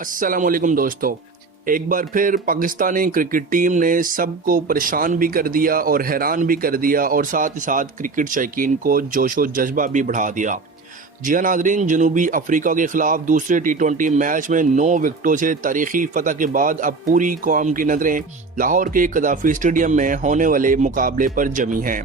अस्सलाम वालेकुम दोस्तों। एक बार फिर पाकिस्तानी क्रिकेट टीम ने सबको परेशान भी कर दिया और हैरान भी कर दिया और साथ ही साथ क्रिकेट शौकीन को जोशो जज्बा भी बढ़ा दिया। जी हाँ नाजरीन, जनूबी अफ्रीका के खिलाफ दूसरे टी20 मैच में 9 विकेटों से तारीखी फतह के बाद अब पूरी कौम की नज़रें लाहौर के कदाफी स्टेडियम में होने वाले मुकाबले पर जमी हैं।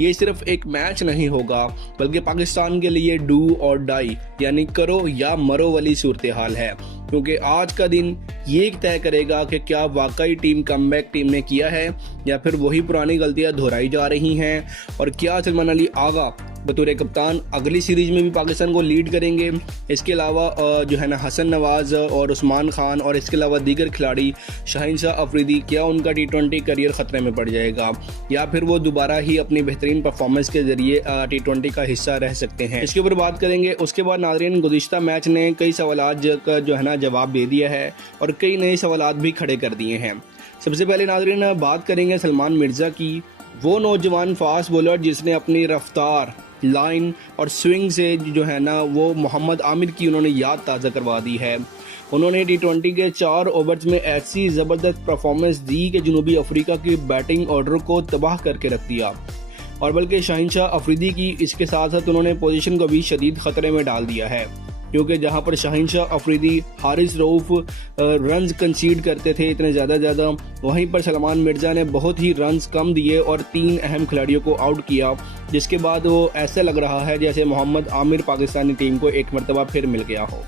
ये सिर्फ एक मैच नहीं होगा बल्कि पाकिस्तान के लिए डू और डाई यानी करो या मरो वाली सूरत हाल है, क्योंकि आज का दिन ये तय करेगा कि क्या वाकई टीम कमबैक टीम ने किया है या फिर वही पुरानी गलतियां दोहराई जा रही हैं, और क्या सलमान अली आगा बतौर कप्तान अगली सीरीज में भी पाकिस्तान को लीड करेंगे। इसके अलावा जो है ना हसन नवाज और उस्मान खान और इसके अलावा दीगर खिलाड़ी शहनशाह अफरीदी, क्या उनका टी20 करियर ख़तरे में पड़ जाएगा या फिर वो दोबारा ही अपनी बेहतरीन परफॉर्मेंस के जरिए टी20 का हिस्सा रह सकते हैं, इसके ऊपर बात करेंगे। उसके बाद नाज़रीन, गुज़िश्ता मैच ने कई सवालात का जो है ना जवाब दे दिया है और कई नए सवालात भी खड़े कर दिए हैं। सबसे पहले नाज़रीन बात करेंगे सलमान मिर्ज़ा की, वो नौजवान फास्ट बॉलर जिसने अपनी रफ्तार, लाइन और स्विंग से जो है ना वो मोहम्मद आमिर की उन्होंने याद ताज़ा करवा दी है। उन्होंने टी20 के 4 ओवर्स में ऐसी ज़बरदस्त परफॉर्मेंस दी कि जनूबी अफ्रीका की बैटिंग ऑर्डर को तबाह करके रख दिया, और बल्कि शहनशाह अफरीदी की इसके साथ साथ उन्होंने पोजीशन को भी शदीद ख़तरे में डाल दिया है, क्योंकि जहां पर शहनशाह अफरीदी, हारिस रऊफ रन्स कंसीड करते थे इतने ज़्यादा, वहीं पर सलमान मिर्ज़ा ने बहुत ही रन्स कम दिए और 3 अहम खिलाड़ियों को आउट किया, जिसके बाद वो ऐसा लग रहा है जैसे मोहम्मद आमिर पाकिस्तानी टीम को एक मरतबा फिर मिल गया हो।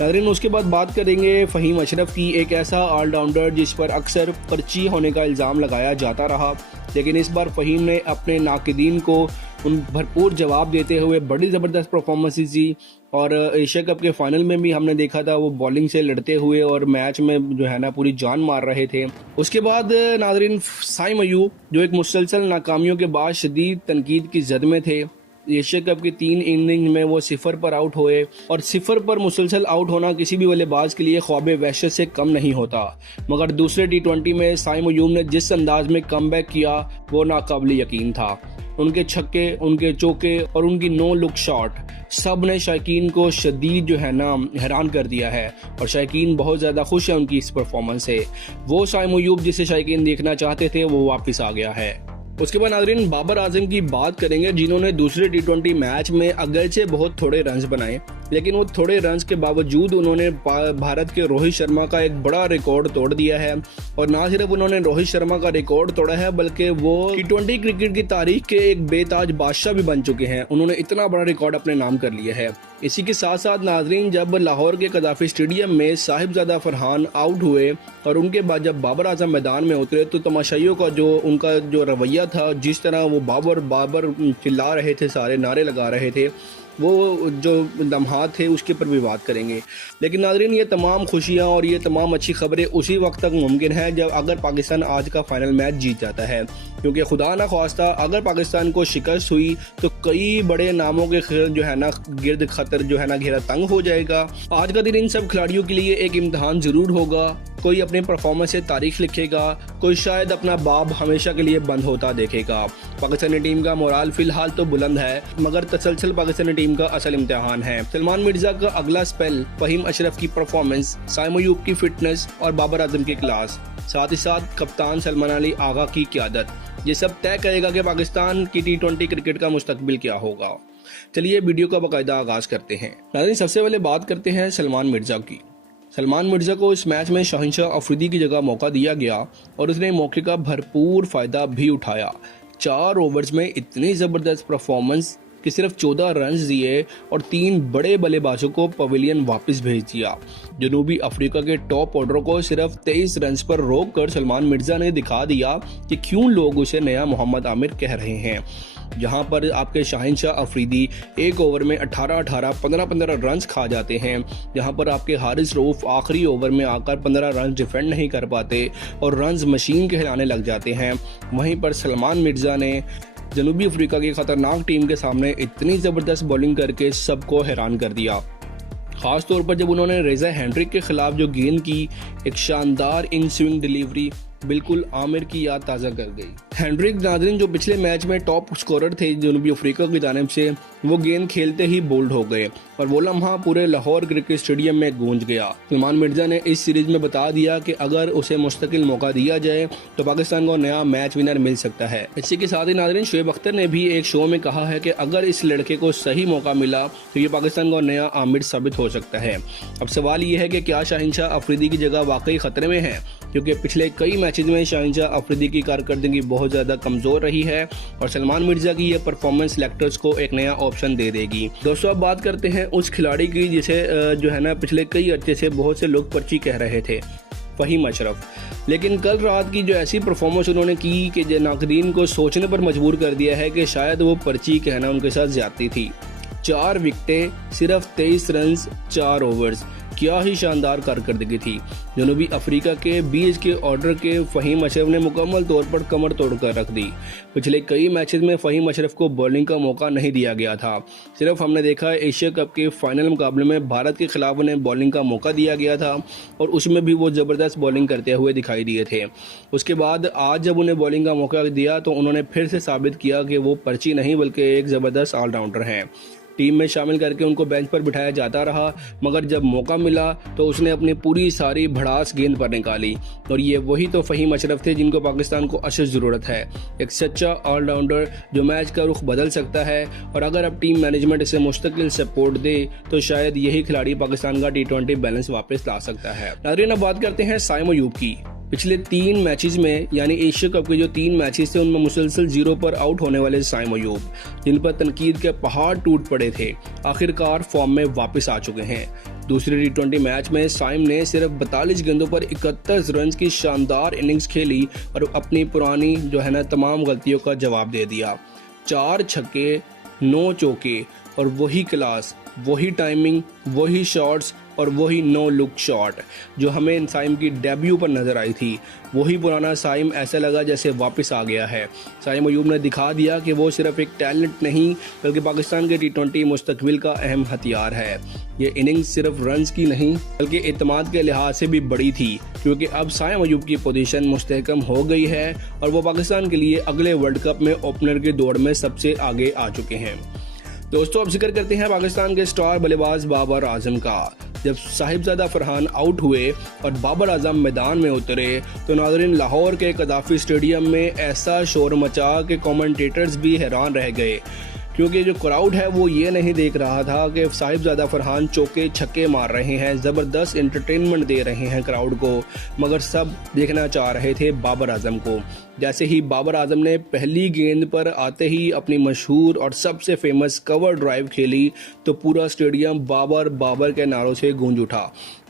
नाज़रीन, उसके बाद बात करेंगे फ़हीम अशरफ की, एक ऐसा ऑलराउंडर जिस पर अक्सर पर्ची होने का इल्ज़ाम लगाया जाता रहा, लेकिन इस बार फ़हीम ने अपने नाकिदीन को उन भरपूर जवाब देते हुए बड़ी ज़बरदस्त परफॉर्मेंसेस दी, और एशिया कप के फाइनल में भी हमने देखा था वो बॉलिंग से लड़ते हुए और मैच में जो है ना पूरी जान मार रहे थे। उसके बाद नाज़रीन, साइम अयूब जो एक मुसलसल नाकामियों के बाद शदीद तनकीद की जद में थे, एशिया कप की 3 इनिंग में वो 0 पर आउट हुए, और 0 पर मुसलसल आउट होना किसी भी बल्लेबाज के लिए ख्वाब वहशत से कम नहीं होता, मगर दूसरे टी20 में साइम अयूब ने जिस अंदाज में कमबैक किया वो नाकाबिल यकीन था। उनके छक्के, उनके चौके और उनकी नो लुक शॉट सब ने शायकीन को शदीद जो है ना हैरान कर दिया है, और शायकीन बहुत ज़्यादा खुश है उनकी इस परफॉर्मेंस से। वो साइम अयूब जिसे शायकीन देखना चाहते थे वो वापस आ गया है। उसके बाद नाज़रीन बाबर आजम की बात करेंगे, जिन्होंने दूसरे टी20 मैच में अगरचे बहुत थोड़े रन्स बनाए, लेकिन वो थोड़े रन्स के बावजूद उन्होंने भारत के रोहित शर्मा का एक बड़ा रिकॉर्ड तोड़ दिया है, और ना सिर्फ उन्होंने रोहित शर्मा का रिकॉर्ड तोड़ा है बल्कि वो टी20 क्रिकेट की तारीख के एक बेताज बादशाह भी बन चुके हैं। उन्होंने इतना बड़ा रिकॉर्ड अपने नाम कर लिया है। इसी के साथ साथ नाजरीन, जब लाहौर के कदाफी स्टेडियम में साहिबजादा फरहान आउट हुए और उनके बाद जब बाबर आजम मैदान में उतरे, तो तमाशाइयों का जो उनका जो रवैया था, जिस तरह वो बाबर बाबर चिल्ला रहे थे, सारे नारे लगा रहे थे, वो जो लम्हात थे उसके ऊपर भी बात करेंगे। लेकिन नाज़रीन, ये तमाम खुशियाँ और ये तमाम अच्छी खबरें उसी वक्त तक मुमकिन है जब अगर पाकिस्तान आज का फाइनल मैच जीत जाता है, क्योंकि खुदा ना ख्वास्ता अगर पाकिस्तान को शिकस्त हुई तो कई बड़े नामों के जो है ना गिर्द खतर जो है ना घेरा तंग हो जाएगा। आज का दिन इन सब खिलाड़ियों के लिए एक इम्तहान ज़रूर होगा। कोई अपने परफॉर्मेंस से तारीख लिखेगा, कोई शायद अपना बाब हमेशा के लिए बंद होता देखेगा। पाकिस्तानी टीम का मोराल फिलहाल तो बुलंद है, मगर तसलसल पाकिस्तानी टीम का असल इम्तिहान है। सलमान मिर्जा का अगला स्पेल, फ़हीम अशरफ की परफॉर्मेंस, साइम अयूब की फिटनेस और बाबर आजम की क्लास, साथ ही साथ कप्तान सलमान अली आगा की क़यादत, ये सब तय करेगा कि पाकिस्तान की टी20 क्रिकेट का मुस्तकबिल क्या होगा। चलिए वीडियो का बाकायदा आगाज करते हैं। नाज़रीन, सबसे पहले बात करते हैं सलमान मिर्जा की। सलमान मिर्ज़ा को इस मैच में शहनशाह अफरीदी की जगह मौका दिया गया और उसने मौके का भरपूर फ़ायदा भी उठाया। 4 ओवर्स में इतनी ज़बरदस्त परफॉर्मेंस कि सिर्फ 14 रन्स दिए और 3 बड़े बल्लेबाजों को पवेलियन वापस भेज दिया। जनूबी अफ्रीका के टॉप ऑर्डर को सिर्फ 23 रन्स पर रोक कर सलमान मिर्ज़ा ने दिखा दिया कि क्यों लोग उसे नया मोहम्मद आमिर कह रहे हैं। जहां पर आपके शहनशाह अफरीदी 1 ओवर में 18-18, 15-15 रन्स खा जाते हैं, जहां पर आपके हारिस रऊफ आखिरी ओवर में आकर 15 रन डिफेंड नहीं कर पाते और रन्स मशीन कहलाने लग जाते हैं। वहीं पर सलमान मिर्ज़ा ने जनूबी अफ्रीका की खतरनाक टीम के सामने इतनी ज़बरदस्त बॉलिंग करके सबको हैरान कर दिया। ख़ास तौर पर जब उन्होंने रेज़ा हेंड्रिक के खिलाफ जो गेंद की, एक शानदार इन स्विंग डिलीवरी बिल्कुल आमिर की याद ताज़ा कर गई। हेनरिक नादरिन जो पिछले मैच में टॉप स्कोरर थे जनूबी अफ्रीका की जानिब से, वो गेंद खेलते ही बोल्ड हो गए और वो लम्हा पूरे लाहौर क्रिकेट स्टेडियम में गूंज गया। सलमान मिर्जा ने इस सीरीज में बता दिया कि अगर उसे मुस्तकिल मौका दिया जाए तो पाकिस्तान को नया मैच विनर मिल सकता है। इसी के साथ ही नादरिन शोएब अख्तर ने भी एक शो में कहा है कि अगर इस लड़के को सही मौका मिला तो ये पाकिस्तान को नया आमिर साबित हो सकता है। अब सवाल ये है कि क्या शाहिनशाह अफरीदी की जगह वाकई खतरे में है, क्योंकि पिछले कई मैचेस में शाहिनशाह अफरीदी की कारकर्दगी बहुत ज़्यादा कमज़ोर रही है और सलमान मिर्जा की यह परफॉर्मेंस सेलेक्टर्स को एक नया ऑप्शन दे देगी। दोस्तों अब बात करते हैं उस खिलाड़ी की जिसे जो है ना पिछले कई अर्से से बहुत से लोग पर्ची कह रहे थे, फ़हीम अशरफ। लेकिन कल रात की जो ऐसी परफॉर्मेंस उन्होंने की कि नाज़रीन को सोचने पर मजबूर कर दिया है कि शायद वो पर्ची कहना उनके साथ ज्यादती थी। 4 विकेटें, सिर्फ 23 रन, 4 ओवर्स, क्या ही शानदार कारकर्दगी थी। जनूबी अफ्रीका के 20 के ऑर्डर के फ़हीम अशरफ ने मुकम्मल तौर पर कमर तोड़कर रख दी। पिछले कई मैचेस में फ़हीम अशरफ को बॉलिंग का मौका नहीं दिया गया था। सिर्फ हमने देखा एशिया कप के फाइनल मुकाबले में भारत के खिलाफ उन्हें बॉलिंग का मौका दिया गया था और उसमें भी वो ज़बरदस्त बॉलिंग करते हुए दिखाई दिए थे। उसके बाद आज जब उन्हें बॉलिंग का मौका दिया तो उन्होंने फिर से साबित किया कि वो पर्ची नहीं बल्कि एक ज़बरदस्त ऑलराउंडर हैं। टीम में शामिल करके उनको बेंच पर बिठाया जाता रहा, मगर जब मौका मिला तो उसने अपनी पूरी सारी भड़ास गेंद पर निकाली और ये वही तो फ़हीम अशरफ थे जिनको पाकिस्तान को अशद ज़रूरत है। एक सच्चा ऑलराउंडर जो मैच का रुख बदल सकता है और अगर अब टीम मैनेजमेंट इसे मुस्तकिल सपोर्ट दे तो शायद यही खिलाड़ी पाकिस्तान का T20 बैलेंस वापस ला सकता है। नाज़रीन अब बात करते हैं साइम अयूब की। पिछले 3 मैचेस में यानी एशिया कप के जो 3 मैचेस थे उनमें मुसलसल 0 पर आउट होने वाले साइम अयूब, जिन पर तनकीद के पहाड़ टूट पड़े थे, आखिरकार फॉर्म में वापस आ चुके हैं। दूसरे T20 मैच में साइम ने सिर्फ 42 गेंदों पर 31 रन की शानदार इनिंग्स खेली और अपनी पुरानी जो है ना तमाम गलतियों का जवाब दे दिया। 4 छक्के, 9 चौके और वही क्लास, वही टाइमिंग, वही शॉट्स और वही नो लुक शॉट जो हमें साइम की डेब्यू पर नजर आई थी। वही पुराना साइम ऐसा लगा जैसे वापस आ गया है। साइम अयूब ने दिखा दिया कि वो सिर्फ एक टैलेंट नहीं बल्कि पाकिस्तान के T20 मुस्तकबिल का अहम हथियार है। ये इनिंग्स सिर्फ रन्स की नहीं बल्कि एतमाद के लिहाज से भी बड़ी थी, क्योंकि अब साइम अयूब की पोजीशन मुस्तहकम हो गई है और वो पाकिस्तान के लिए अगले वर्ल्ड कप में ओपनर की दौड़ में सबसे आगे आ चुके हैं। दोस्तों अब जिक्र करते हैं पाकिस्तान के स्टार बल्लेबाज बाबर आजम का। जब साहिबजादा फरहान आउट हुए और बाबर आजम मैदान में उतरे तो नाज़रीन लाहौर के कदाफी स्टेडियम में ऐसा शोर मचा कि कमेंटेटर्स भी हैरान रह गए, क्योंकि जो क्राउड है वो ये नहीं देख रहा था कि साहिबजादा फरहान चौके छक्के मार रहे हैं, ज़बरदस्त एंटरटेनमेंट दे रहे हैं क्राउड को, मगर सब देखना चाह रहे थे बाबर आजम को। जैसे ही बाबर आजम ने पहली गेंद पर आते ही अपनी मशहूर और सबसे फेमस कवर ड्राइव खेली तो पूरा स्टेडियम बाबर बाबर के नारों से गूंज उठा।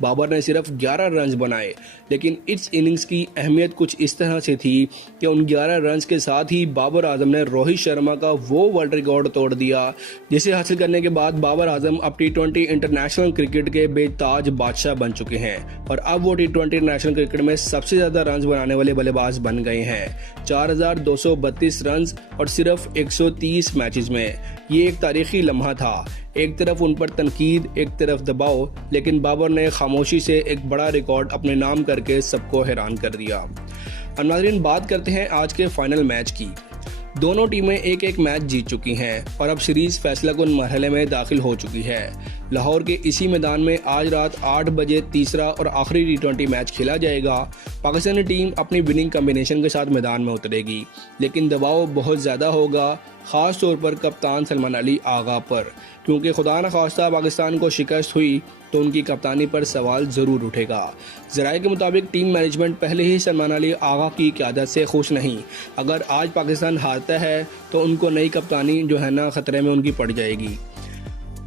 बाबर ने सिर्फ 11 रन बनाए, लेकिन इस इनिंग्स की अहमियत कुछ इस तरह से थी कि उन 11 रन के साथ ही बाबर आजम ने रोहित शर्मा का वो वर्ल्ड रिकॉर्ड तोड़ दिया जिसे हासिल करने के बाद बाबर आजम अब T20 इंटरनेशनल क्रिकेट के बेताज बादशाह बन चुके हैं और अब वो T20 इंटरनेशनल क्रिकेट में सबसे ज्यादा रन बनाने वाले बल्लेबाज बन गए हैं। 4232 रन और सिर्फ 130 मैचेस में। ये एक तारीखी लम्हा था। एक तरफ उन पर तनकीद, एक तरफ दबाव, लेकिन बाबर ने खामोशी से एक बड़ा रिकॉर्ड अपने नाम करके सबको हैरान कर दिया। अब नाज़रीन बात करते हैं आज के फाइनल मैच की। दोनों टीमें एक एक मैच जीत चुकी हैं और अब सीरीज फैसला कुन मरहले में दाखिल हो चुकी है। लाहौर के इसी मैदान में आज रात 8 बजे तीसरा और आखिरी T20 मैच खेला जाएगा। पाकिस्तानी टीम अपनी विनिंग कॉम्बिनेशन के साथ मैदान में उतरेगी, लेकिन दबाव बहुत ज़्यादा होगा, ख़ास तौर पर कप्तान सलमान अली आगा पर, क्योंकि खुदा न खास्ता पाकिस्तान को शिकस्त हुई तो उनकी कप्तानी पर सवाल ज़रूर उठेगा। ज़राए के मुताबिक टीम मैनेजमेंट पहले ही सलमान अली आगा की क़यादत से खुश नहीं। अगर आज पाकिस्तान हारता है तो उनको नई कप्तानी जो है ना ख़तरे में उनकी पड़ जाएगी।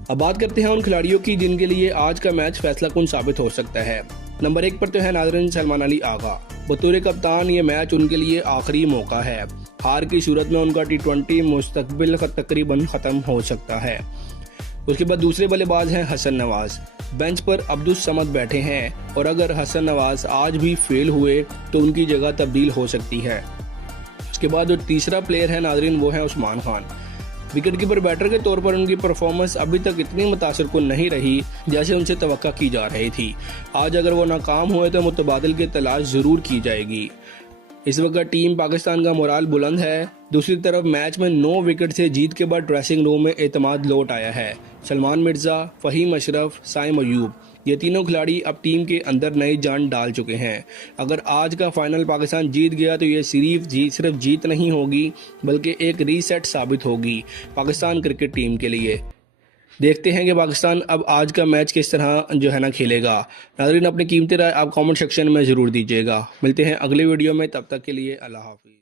अब बात करते हैं उन खिलाड़ियों की जिनके लिए आज का मैच फैसला कुन साबित हो सकता है। नंबर 1 पर तो है नाज़रीन सलमान अली आगा। बतौर कप्तान ये मैच उनके लिए आखिरी मौका है। हार की सूरत में उनका T20 मुस्तकबिल तकरीबन ख़त्म हो सकता है। उसके बाद दूसरे बल्लेबाज हैं हसन नवाज। बेंच पर अब्दुस समद बैठे हैं और अगर हसन नवाज आज भी फेल हुए तो उनकी जगह तब्दील हो सकती है। उसके बाद जो तीसरा प्लेयर है नाज़रीन वो है Usman Khan. Wicket keeper batter के तौर पर उनकी परफॉर्मेंस अभी तक इतनी मुतासिर कुन नहीं रही जैसे उनसे तवक्का की जा रही थी। आज अगर वो नाकाम हुए तो मुतबादिल की तलाश ज़रूर की जाएगी। इस वक्त टीम पाकिस्तान का मोराल बुलंद है। दूसरी तरफ मैच में 9 विकेट से जीत के बाद ड्रेसिंग रूम में एतमाद लौट आया है। सलमान मिर्जा, फहीम अशरफ, साइम अयूब, ये तीनों खिलाड़ी अब टीम के अंदर नई जान डाल चुके हैं। अगर आज का फाइनल पाकिस्तान जीत गया तो ये सिर्फ जीत नहीं होगी बल्कि एक रीसेट साबित होगी पाकिस्तान क्रिकेट टीम के लिए। देखते हैं कि पाकिस्तान अब आज का मैच किस तरह जो है ना खेलेगा। नाज़रीन, अपनी कीमती राय आप कमेंट सेक्शन में ज़रूर दीजिएगा। मिलते हैं अगली वीडियो में, तब तक के लिए अल्लाह हाफिज़।